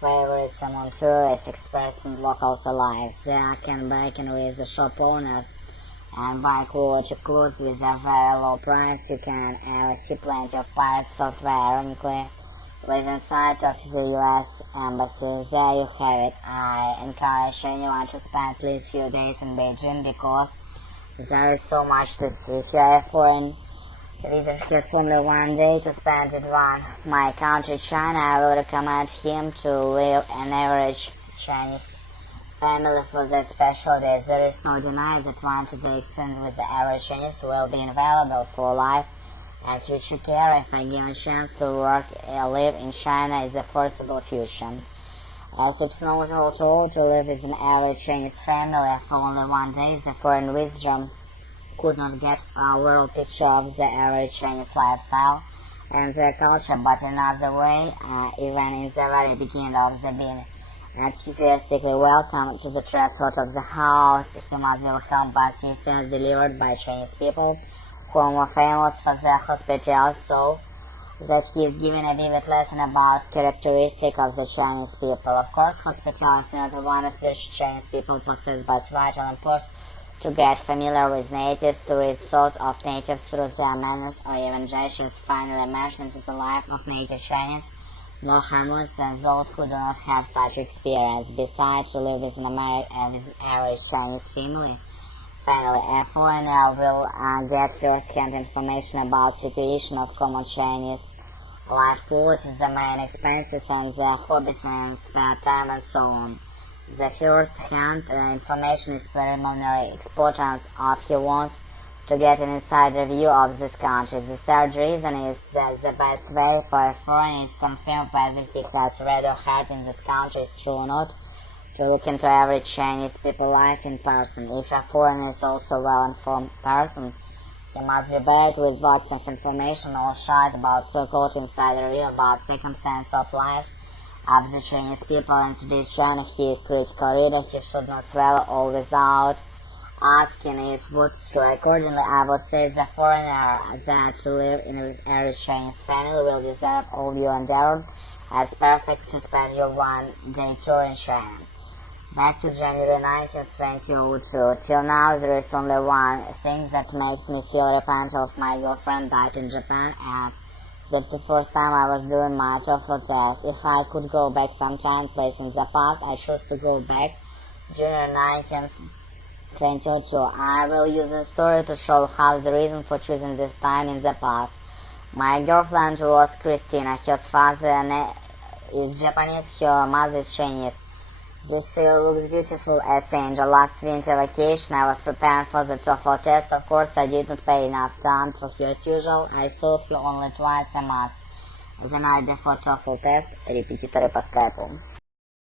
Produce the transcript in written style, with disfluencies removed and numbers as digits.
favorites among tourists expressing local delights. They can bargain with the shop owners and buy quality clothes with a very low price. You can see plenty of pirate software, ironically, within sight of the US Embassy. There you have it. I encourage anyone to spend at least a few days in Beijing because there is so much to see. If you are a foreign visitor has only one day to spend in my country, China, I will recommend him to live an average Chinese family for that special day. There is no denying that one today spent with the average Chinese will be invaluable for life and future care. If I give a chance to work and live in China, is a foreseeable future. So it's not at all to live with an average Chinese family for only one day. The foreign visitor could not get a world picture of the average Chinese lifestyle and their culture, but in another way, even in the very beginning of the being enthusiastically welcome to the threshold of the house, he must be welcomed by suggestions delivered by Chinese people who are more famous for their hospitality, so that he is given a vivid lesson about characteristics of the Chinese people. Of course, hospitality is not one of which Chinese people possess, but vital importance to get familiar with natives, to read thoughts of natives through their manners or even gestures. Finally, mention to the life of native Chinese more harmonious than those who do not have such experience. Besides, to live with an average Chinese family, a foreigner will get first-hand information about the situation of common Chinese life qualities, the main expenses and their hobbies and spare time and so on. The first-hand information is preliminary important if he wants to get an insider view of this country. The third reason is that the best way for a foreigner is to confirm whether he has read or heard in this country is true or not, to look into average Chinese people life in person. If a foreigner is also a well-informed person, he must be backed with lots of information or shite about so-called insider view about circumstance of life of the Chinese people. In today's China, he is critical reader. He should not dwell all without asking is what's true. Accordingly, I would say the foreigner that to live in an average Chinese family will deserve all your endeavor as perfect to spend your one-day tour in China. Back to January 19th, 2002. Till now, there is only one thing that makes me feel repentant of my girlfriend died in Japan, and that's the first time I was doing my TOEFL test. If I could go back sometime, place in the past, I chose to go back January 19th, 2002. I will use the story to show how the reason for choosing this time in the past. My girlfriend was Christina. Her father is Japanese, her mother is Chinese. This girl looks beautiful as angel. Last winter vacation I was preparing for the TOEFL test. Of course, I did not pay enough time for her as usual. I saw her only twice a month. The night before TOEFL test, Репетиторы по Скайпу.